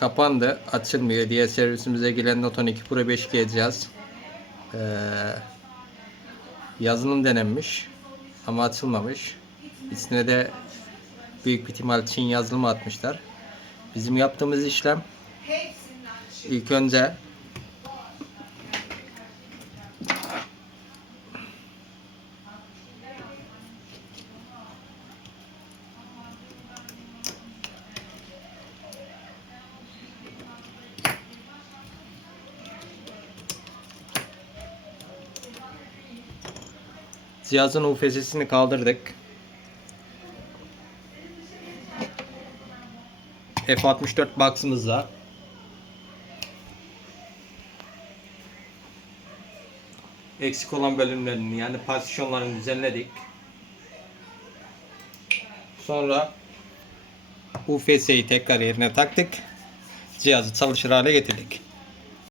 kapandı. Açılmıyor diye servisimize gelen Note 12 Pro 5G cihaz. Ee, yazılım denenmiş ama açılmamış. İçine de büyük bir ihtimal Çin yazılımı atmışlar. Bizim yaptığımız işlem ilk önce cihazın UFS'ini kaldırdık. F64 box'ımızla eksik olan bölümlerini yani partisyonlarını düzenledik. Sonra UFS'yi tekrar yerine taktık. Cihazı çalışır hale getirdik.